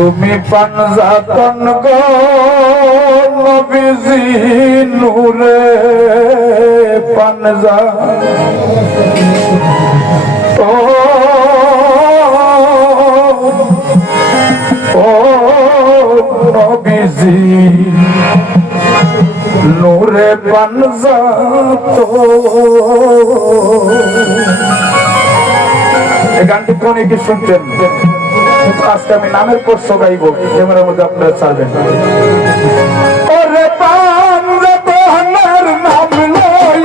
তুমি পানজাতন গো নবীজি নূরে পানজা। ও ও, নবীজি নূরে পানজাত এই গানটি কোন কি কিন্তু আজকে আমি নামের পোষ্য গাইব। ক্যামেরার মধ্যে আপনারা পান্ডা নাম লই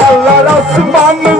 আল্লাহর আসমান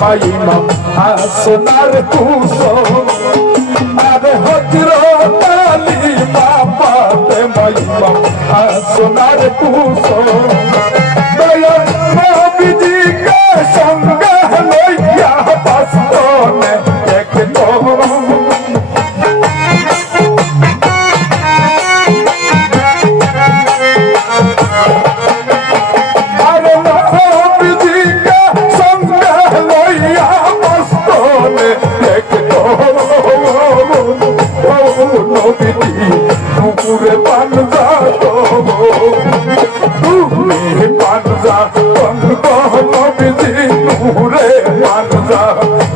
মাইমা আসনার কুসো আরে হজরত আলী আপাতে মাইমা আসনার কুসো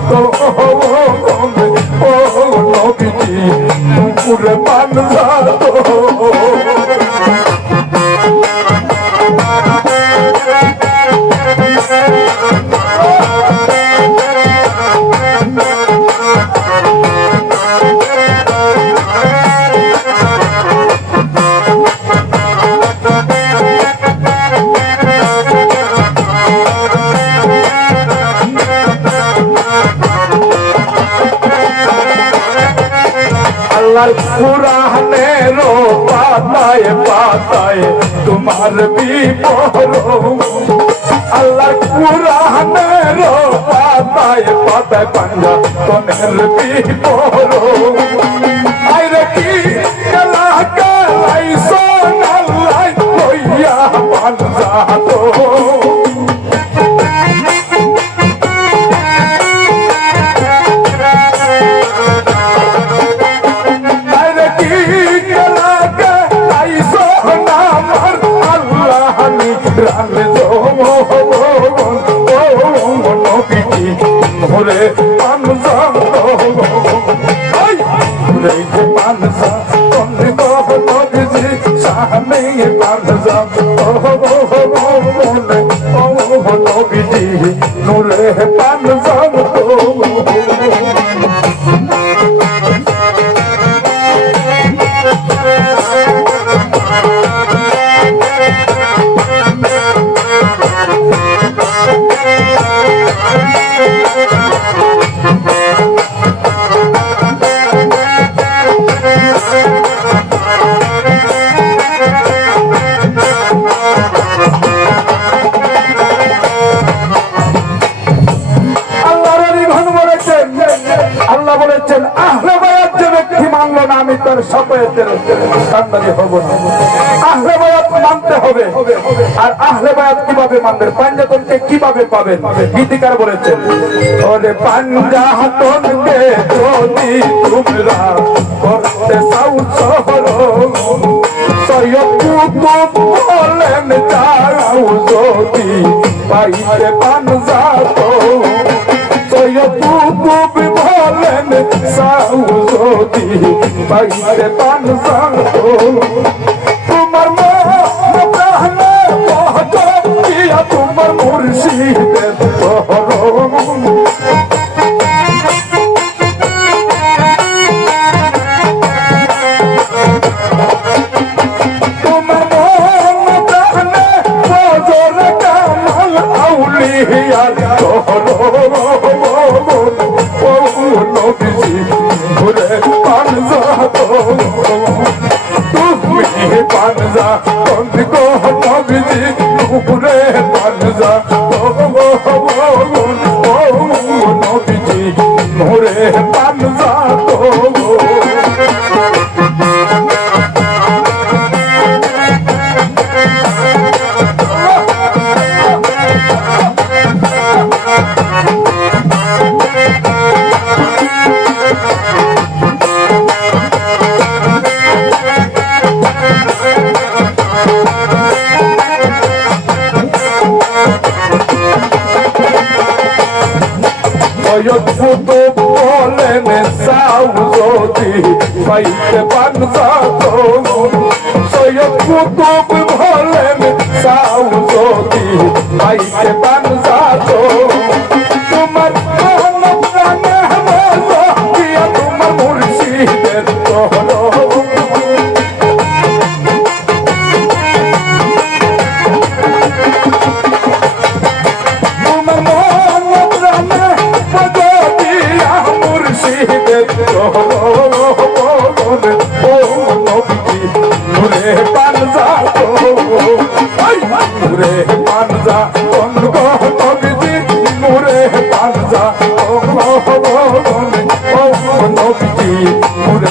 তো নবীজি নুপুরে পানজা তো আল্লাহর কুরআনের পাতায় পাতায় তোমার বিপর আল্লাহ পুরাণের পাতায় পাতায় পাঞ্জা তোমার বিবরণ পান জাম তো আল্লাহর না আমি তার হব না। আহলে বায়াত মানতে হবে। আর আহলে বায়াত কীভাবে মানবেন? পাঞ্জাতনকে কীভাবে পাবেন? গীতিকার বলেছেন, ওরে পাঞ্জাতনকে যদি তোমরা করতে চাও শহর সৈয়দ বলেন যাও যদি পাইতে পাঞ্জাত বলেন সাউদি বাইরে পান সাতো তোমার প্রাণে মহকিয়া তোমার মুর্শিদের তহরম তোমার মন প্রাণে বজর পানজা কোন গো নবীজি ঘুরে পানজা ও নবীজি ঘুরে পানজা অযোধ্যত বলেন সাউদি পাইতে কুতুব বলেন সাউদি পাইতে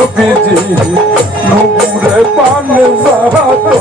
নবীজি নূরে পান জাতো